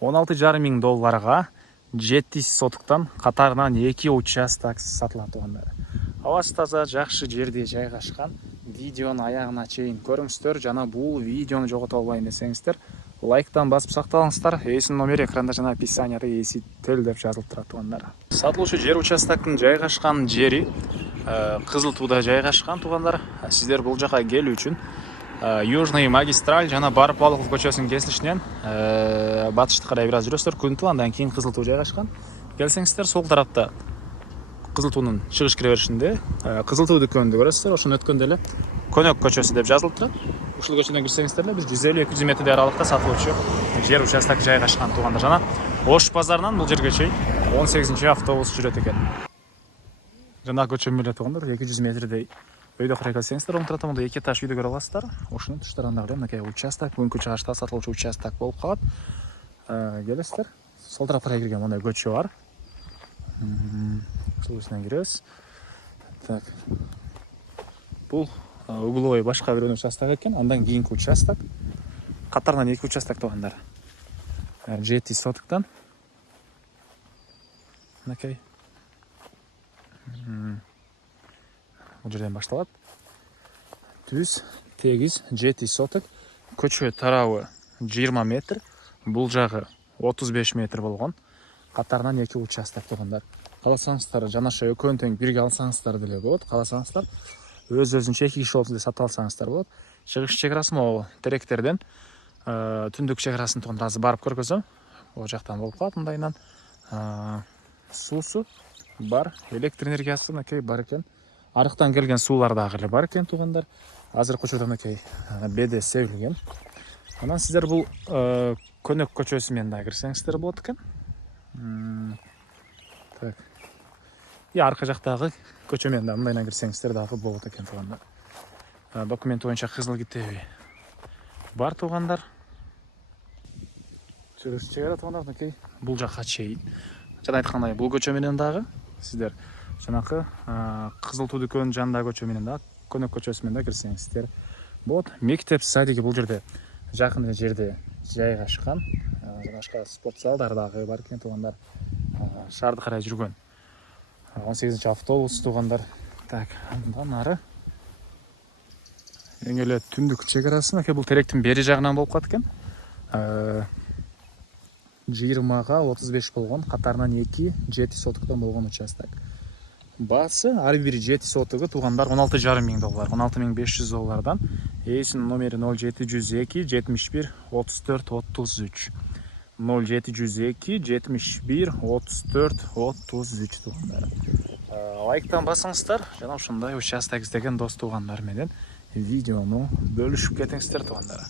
16,5 мың долларға 700 сотықтан қатарынан 2 участок сатылады туғандар. Ауасы таза, жақсы жерде жайғашқан. Видеоны аяғына чейін көріңіздер. Жана бұл видеоны жоғыта албайын десеңіздер, лайктан басып сақталыңыздар. Есім номер экранда жана описанияда есі тел деп жазылып тұрады туғандар. Сатылушы жер участоктың жайғашқан жері Қызыл Туда жайғашқан туғандар. Сіздер бұл жаққа келу үшін Южный магистраль жана Барып-Балықов көчөсүнүн кесилишинен батышты карай бираз жүрөсүздөр. Күнту, андан кийин Кызыл Туу жайгашкан. Келсеңиздер, сол тарапта Кызыл Туунун чыгыш кире беришинде Кызыл Туу дүкөнүндү көрөсүздөр. Ошону өткөндө эле Көнөк көчөсү деп жазылып турат. Ушул көчөдөн кирсеңиздер эле биз 150-200 метрдей аралыкта сатылуучу жер участок жайгашкан туганда. Жана Ош базарынан бул жерге чейин 18-чи автобус жүрөт экен. Жана көчөм эле туганда 200 метрдей өйдө карай келсеңиздер, оң тарапта мындай 2 этаж үйдү көрө аласыздар. Ошонун туштарында эле мынакей участок, бүгүнкү чыгышта сатылуучу участок болуп калат. Келесиздер. Сол тарапка кирген мындай көчө бар. Ушул үстүнөн киребиз. Так. Бул угловой башка бир участок экен. Андан кийинки участок. Катарынан 2 участок тугандар. 7 сотуктан. Мынакей. Бул жерден башталат. Түз, тегиз, 7 соток. Көчө тарабы 20 метр. Бул жагы 35 метр болгон. Катарынан 2 участок тугандар. Каласаңыздар, жанаша экөөнү тең бирге алсаңыздар деле болот. Каласаңыздар, өз-өзүнчө 2 киши болуп деле сатып алсаңыздар болот. Чыгыш чекарасы могу теректерден түндүк чекарасын туган азыр барып көргөзөм. О жактан болуп калат мындайынан. Суусу бар, электр энергиясы мынакей бар экен. Арыктан келген суулар дагы эле бар экен тугандар. Азыр көчөдө мынакей беде себилген. Анан сиздер бул Көнөк көчөсү менен да кирсеңиздер болот экен. Так. Арка жактагы көчө менен да мындайынан кирсеңиздер дагы болот экен тугандар. Документ боюнча кызыл китеби бар тугандар. Чыгыш чегара тугандар мынакей бул жакка чейин. Жана айткандай, бул көчө менен дагы сиздер жанакы Кызыл Туу дүкөнүнүн жанындагы көчө менен да Көнөк көчөсү менен да кирсеңиздер болот. Мектеп садиги бул жерде жакын жерде жайгашкан. Башка спорт залдары дагы бар экен тугандар. Шаарды карай жүргөн 18-чи автобус тугандар. Так, андан ары эң эле түндүк чекарасы мынакей бул теректин бери жагынан болуп калат экен. 20га 35 болгон, катарынан 2 7 сотуктан болгон участок. Басы ар бир 7 сотугу тугандар 16,5 мың доллар, 16.500 доллардан. Эсин номери 0702 71 34 33. 0702 71 34 33 тугандар. Лайктан басыңыздар, жана ушундай участок издеген дос тугандар менен видеону бөлүшүп кетиңиздер тугандар.